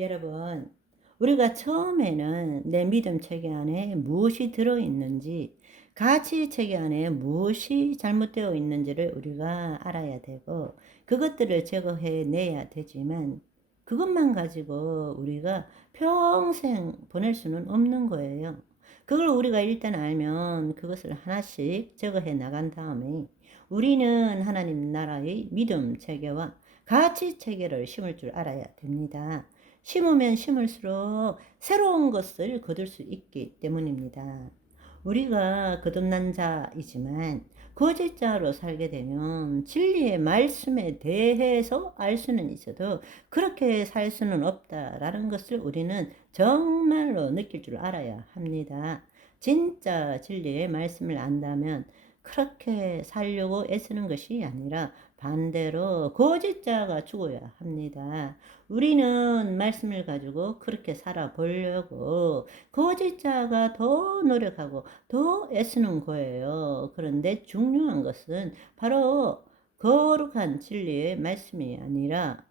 여러분, 우리가 처음에는 내 믿음 체계 안에 무엇이 들어있는지, 가치 체계 안에 무엇이 잘못되어 있는지를 우리가 알아야 되고, 그것들을 제거해 내야 되지만, 그것만 가지고 우리가 평생 보낼 수는 없는 거예요. 그걸 우리가 일단 알면 그것을 하나씩 제거해 나간 다음에, 우리는 하나님 나라의 믿음 체계와 가치 체계를 심을 줄 알아야 됩니다. 심으면 심을수록 새로운 것을 거둘 수 있기 때문입니다. 우리가 거듭난 자이지만 거짓자로 살게 되면 진리의 말씀에 대해서 알 수는 있어도 그렇게 살 수는 없다라는 것을 우리는 정말로 느낄 줄 알아야 합니다. 진짜 진리의 말씀을 안다면 그렇게 살려고 애쓰는 것이 아니라 반대로 거짓자가 죽어야 합니다. 우리는 말씀을 가지고 그렇게 살아보려고 거짓자가 더 노력하고 더 애쓰는 거예요. 그런데 중요한 것은 바로 거룩한 진리의 말씀이 아니라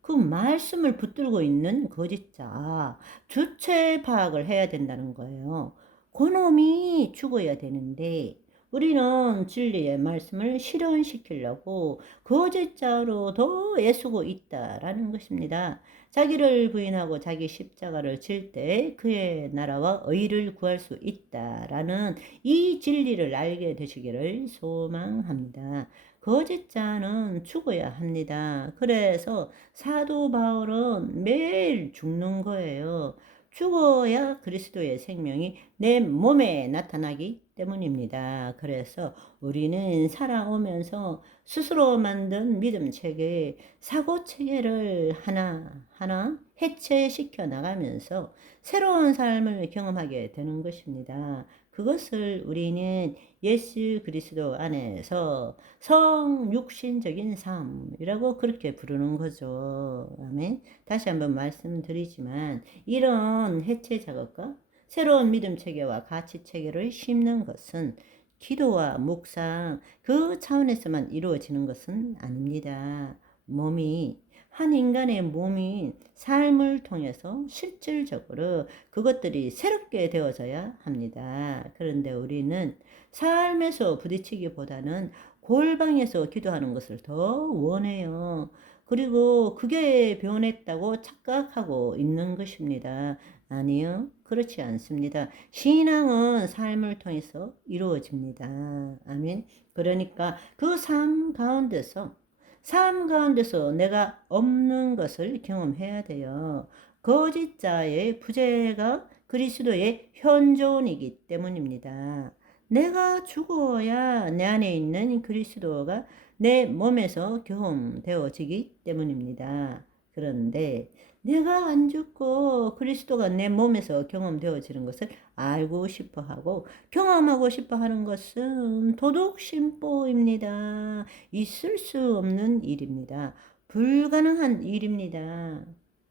그 말씀을 붙들고 있는 거짓자, 주체 파악을 해야 된다는 거예요. 그놈이 죽어야 되는데 우리는 진리의 말씀을 실현시키려고 거짓자로 더 애쓰고 있다라는 것입니다. 자기를 부인하고 자기 십자가를 질 때 그의 나라와 의를 구할 수 있다라는 이 진리를 알게 되시기를 소망합니다. 거짓자는 죽어야 합니다. 그래서 사도 바울은 매일 죽는 거예요. 죽어야 그리스도의 생명이 내 몸에 나타나기 때문입니다. 그래서 우리는 살아오면서 스스로 만든 믿음 체계, 사고 체계를 하나하나 해체시켜 나가면서 새로운 삶을 경험하게 되는 것입니다. 그것을 우리는 예수 그리스도 안에서 성육신적인 삶이라고 그렇게 부르는 거죠. 아멘. 다시 한번 말씀드리지만 이런 해체 작업과 새로운 믿음 체계와 가치 체계를 심는 것은 기도와 묵상 그 차원에서만 이루어지는 것은 아닙니다. 한 인간의 몸이 삶을 통해서 실질적으로 그것들이 새롭게 되어져야 합니다. 그런데 우리는 삶에서 부딪히기보다는 골방에서 기도하는 것을 더 원해요. 그리고 그게 변했다고 착각하고 있는 것입니다. 아니요, 그렇지 않습니다. 신앙은 삶을 통해서 이루어집니다. 아멘. 그러니까 그 삶 가운데서 내가 없는 것을 경험해야 돼요. 거짓자의 부재가 그리스도의 현존이기 때문입니다. 내가 죽어야 내 안에 있는 그리스도가 내 몸에서 경험되어지기 때문입니다. 그런데 내가 안 죽고 그리스도가 내 몸에서 경험되어지는 것을 알고 싶어 하고 경험하고 싶어 하는 것은 도둑심보입니다. 있을 수 없는 일입니다. 불가능한 일입니다.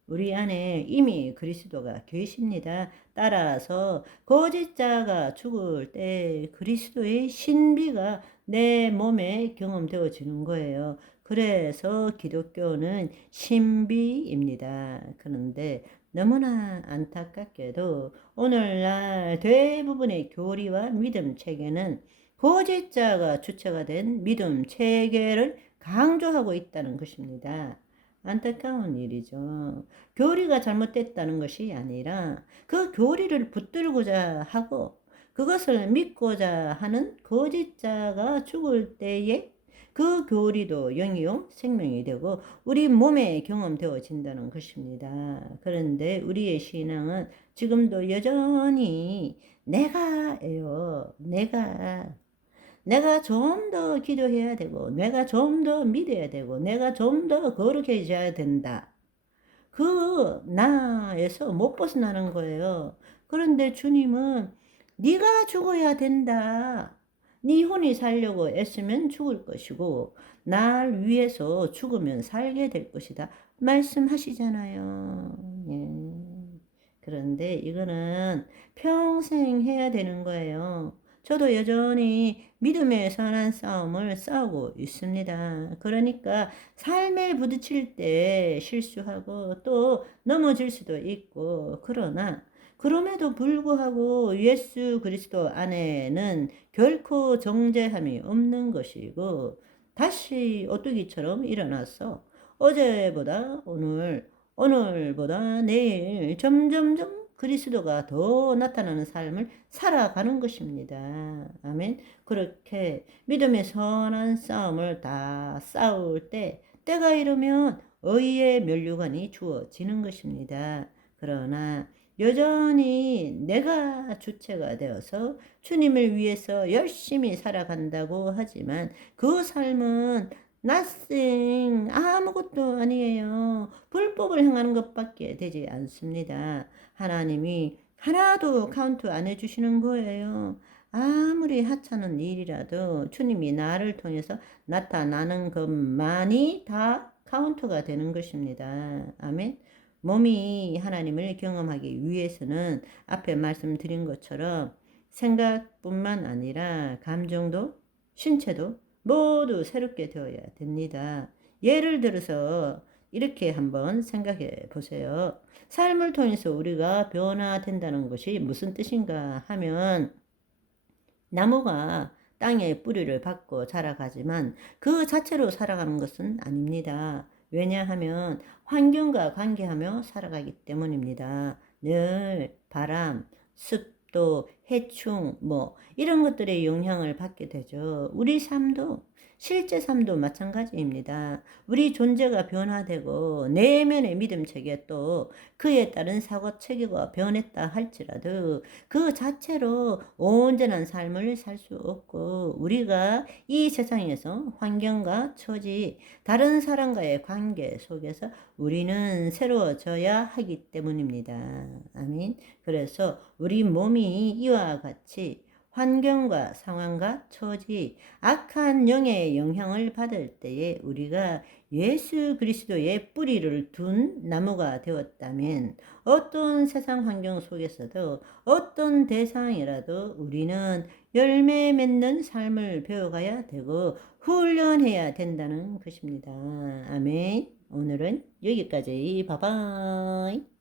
우리 안에 이미 그리스도가 계십니다. 따라서 거짓자가 죽을 때 그리스도의 신비가 내 몸에 경험되어지는 거예요. 그래서 기독교는 신비입니다. 그런데 너무나 안타깝게도 오늘날 대부분의 교리와 믿음 체계는 거짓자가 주체가 된 믿음 체계를 강조하고 있다는 것입니다. 안타까운 일이죠. 교리가 잘못됐다는 것이 아니라 그 교리를 붙들고자 하고 그것을 믿고자 하는 거짓자가 죽을 때에 그 교리도 영이요 생명이 되고 우리 몸에 경험되어진다는 것입니다. 그런데 우리의 신앙은 지금도 여전히 내가예요. 내가 좀 더 기도해야 되고 내가 좀 더 믿어야 되고 내가 좀 더 거룩해져야 된다. 그 나에서 못 벗어나는 거예요. 그런데 주님은 네가 죽어야 된다. 네 혼이 살려고 애쓰면 죽을 것이고 날 위해서 죽으면 살게 될 것이다. 말씀하시잖아요. 예. 그런데 이거는 평생 해야 되는 거예요. 저도 여전히 믿음의 선한 싸움을 싸우고 있습니다. 그러니까 삶에 부딪힐 때 실수하고 또 넘어질 수도 있고, 그러나 그럼에도 불구하고 예수 그리스도 안에는 결코 정죄함이 없는 것이고, 다시 오뚜기처럼 일어나서 어제보다 오늘, 오늘보다 내일 점점점 그리스도가 더 나타나는 삶을 살아가는 것입니다. 아멘. 그렇게 믿음의 선한 싸움을 다 싸울 때 때가 이르면 의의 면류관이 주어지는 것입니다. 그러나 여전히 내가 주체가 되어서 주님을 위해서 열심히 살아간다고 하지만 그 삶은 nothing, 아무것도 아니에요. 불법을 행하는 것밖에 되지 않습니다. 하나님이 하나도 카운트 안 해주시는 거예요. 아무리 하찮은 일이라도 주님이 나를 통해서 나타나는 것만이 다 카운트가 되는 것입니다. 아멘. 몸이 하나님을 경험하기 위해서는 앞에 말씀드린 것처럼 생각뿐만 아니라 감정도 신체도 모두 새롭게 되어야 됩니다. 예를 들어서 이렇게 한번 생각해 보세요. 삶을 통해서 우리가 변화된다는 것이 무슨 뜻인가 하면, 나무가 땅에 뿌리를 받고 자라가지만 그 자체로 살아가는 것은 아닙니다. 왜냐하면 환경과 관계하며 살아가기 때문입니다. 늘 바람, 습도, 해충, 이런 것들의 영향을 받게 되죠. 우리 삶도, 실제 삶도 마찬가지입니다. 우리 존재가 변화되고 내면의 믿음 체계, 또 그에 따른 사고 체계가 변했다 할지라도 그 자체로 온전한 삶을 살 수 없고, 우리가 이 세상에서 환경과 처지, 다른 사람과의 관계 속에서 우리는 새로워져야 하기 때문입니다. 아멘. 그래서 우리 몸이 이와 같이 환경과 상황과 처지, 악한 영의 영향을 받을 때에 우리가 예수 그리스도의 뿌리를 둔 나무가 되었다면, 어떤 세상 환경 속에서도 어떤 대상이라도 우리는 열매 맺는 삶을 배워가야 되고 훈련해야 된다는 것입니다. 아멘. 오늘은 여기까지. 바이바이.